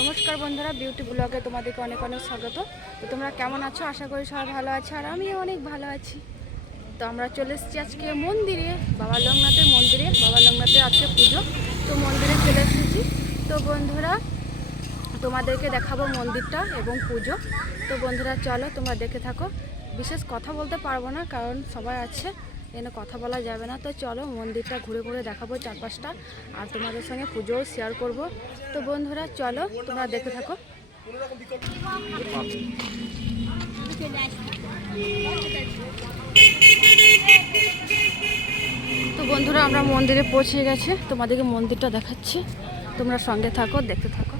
নমস্কার বন্ধুরা বিউটি ব্লগে তোমাদেরকে অনেক অনেক স্বাগত। তো তোমরা কেমন আছো? আশা করি সবাই ভালো আছে, আর আমিও অনেক ভালো আছি। তো আমরা চলে এসেছি আজকে মন্দিরে, বাবা লোকনাথের মন্দিরে। বাবা লোকনাথে আছে পুজো, তো মন্দিরে চলে এসেছি। তো বন্ধুরা, তোমাদেরকে দেখাবো মন্দিরটা এবং পুজো। তো বন্ধুরা, চলো তোমরা দেখে থাকো। বিশেষ কথা বলতে পারব না, কারণ সবাই আছে। এখানে কথা বলা যাবে না। তো চলো মন্দিরটা ঘুরে ঘুরে দেখাবো চারপাশটা আর তোমাদের সঙ্গে পুজোও শেয়ার করব। তো বন্ধুরা, চলো তোমরা দেখে থাকো। তো বন্ধুরা, আমরা মন্দিরে পৌঁছে গেছে। তোমাদেরকে মন্দিরটা দেখাচ্ছি। তোমরা সঙ্গে থাকো, দেখতে থাকো।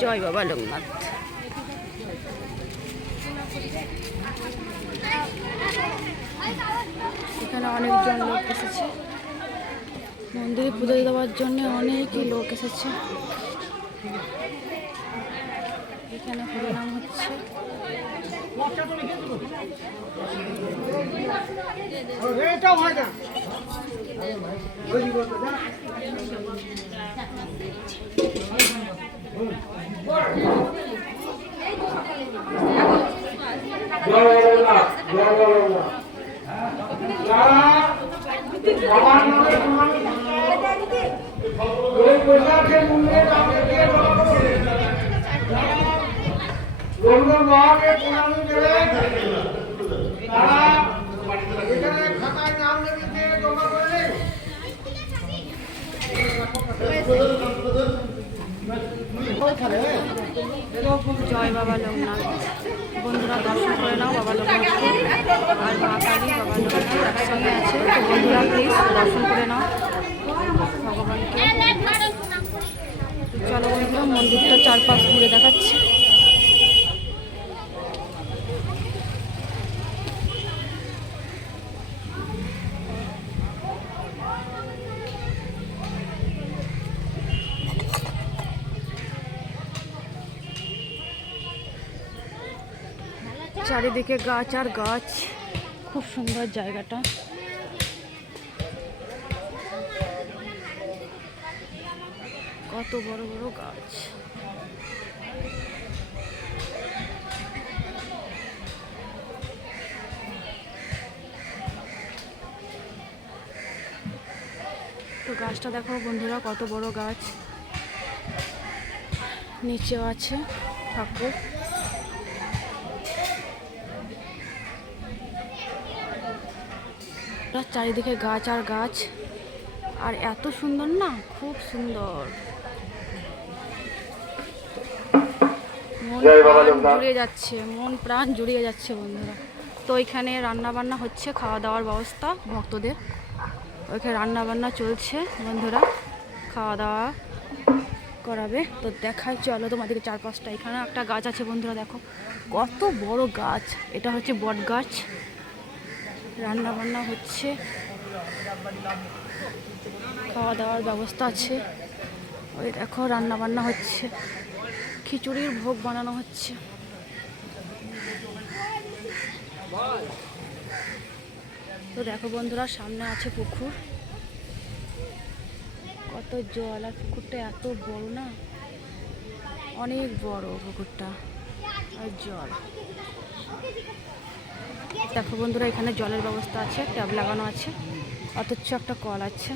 জয় বাবা লোকনাথ। এখানে অনেকজন লোক এসেছে। মন্দিরে পুজো দেওয়ার জন্য অনেকই লোক এসেছে। এখানে হরিনাম হচ্ছে এটাও হয় না। খাতায় নাম লিখে জমা করে জয় বাবা লোকনাথ। বন্ধুরা দর্শন করে নাও, বাবা লোকনাথকে আর মা কালী, বাবা লোকনাথ একসঙ্গে আছে। তো বন্ধুরা প্লিজ দর্শন করে নাও। ভগবানকে। চলো বন্ধুরা, মন্দিরটা চারপাশ ঘুরে দেখাচ্ছি। চারিদিকে গাছ আর গাছ। খুব সুন্দর জায়গাটা। কত বড় বড় গাছ। তো গাছটা দেখো বন্ধুরা কত বড় গাছ। নিচেও আছে ঠাকুর। চারিদিকে গাছ আর গাছ। আর এত সুন্দর না খুব সুন্দর। মন প্রাণ জুড়িয়ে যাচ্ছে মন প্রাণ জুড়িয়ে যাচ্ছে বন্ধুরা। তো এখানে রান্না বান্না হচ্ছে খাওয়া দাওয়ার ব্যবস্থা ভক্তদের। ওইখানে রান্না বান্না চলছে বন্ধুরা খাওয়া দাওয়া করাবে। তো দেখাই চলো তোমাদেরকে চার পাঁচটা এখানে একটা গাছ আছে বন্ধুরা দেখো। কত বড় গাছ এটা হচ্ছে বট গাছ রান্না বান্না হচ্ছে। খাওয়া দাওয়ার ব্যবস্থা আছে। ওই দেখো রান্না বান্না হচ্ছে। খিচুড়ির ভোগ বানানো হচ্ছে। তো দেখো বন্ধুরা, সামনে আছে পুকুর। কত জল, আর পুকুরটা এত বড় না? অনেক বড় পুকুরটা। আর জল। দেখো বন্ধুরা, এখানে জলের ব্যবস্থা আছে, ট্যাব লাগানো আছে, অথচ একটা কল আছে।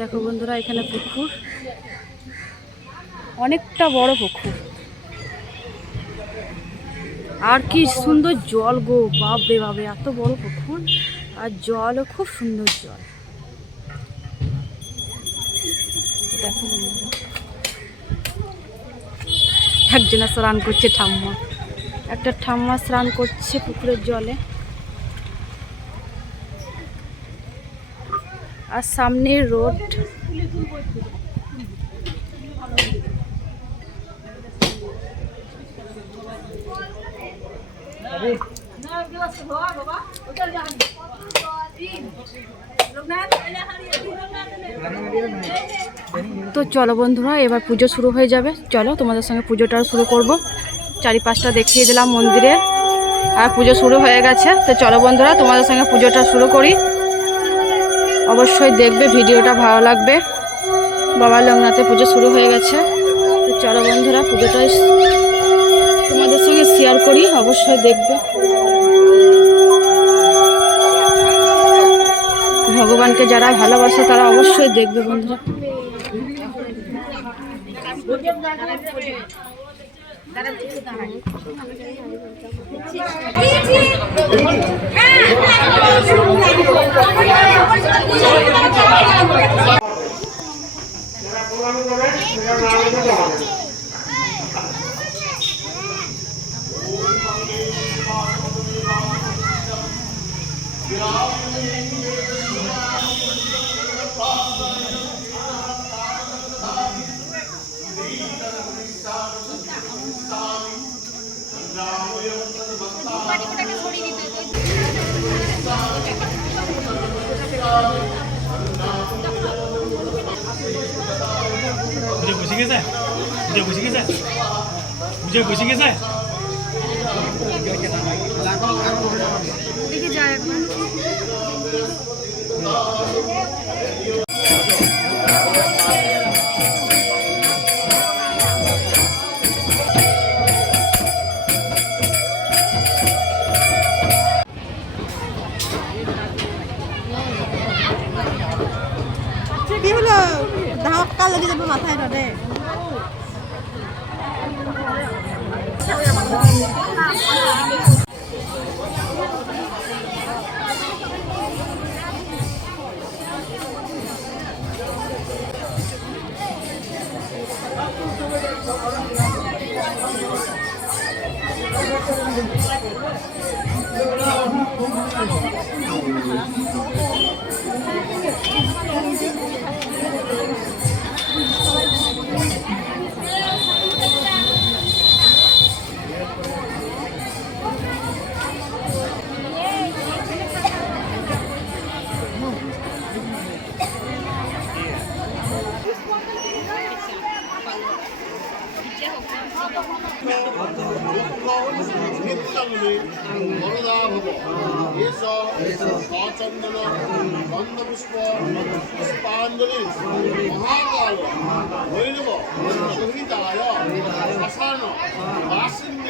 দেখো বন্ধুরা, এখানে পুকুর। অনেকটা বড় পুকুর। আর কি সুন্দর জল গো, বাপরে বাপরে এত বড় পুকুর আর জলও খুব সুন্দর জল। বন্ধুরা। একজনা স্নান করছে ঠাম্মা। একটা ঠাম্মা স্নান করছে পুকুরের জলে। আর সামনে রোড। তো চলো বন্ধুরা, এবার পুজো শুরু হয়ে যাবে। চলো, তোমাদের সঙ্গে পুজোটা শুরু করব। চারিপাশটা দেখিয়ে দিলাম মন্দিরে। আর পুজো শুরু হয়ে গেছে। তো চলো বন্ধুরা, তোমাদের সঙ্গে পুজোটা শুরু করি। অবশ্যই দেখবে, ভিডিওটা ভালো লাগবে। বাবা লোকনাথে পুজো শুরু হয়ে গেছে। তো চলো বন্ধুরা, পুজোটা শেয়ার করি অবশ্যই দেখবে। ভগবানকে যারা ভালোবাসে তারা অবশ্যই দেখবে বন্ধুরা। বুঝে বসে গেছে? বুঝে বসে গেছে? বুঝে বসে গেছে? কি মাথায় ধরে বরদা ভব এস সচন্দন গন্ধপুষ্প পুষ্পাঞ্জলি মহাকাল ভৈরব সহিতায় শ্মশান বাসিন্দী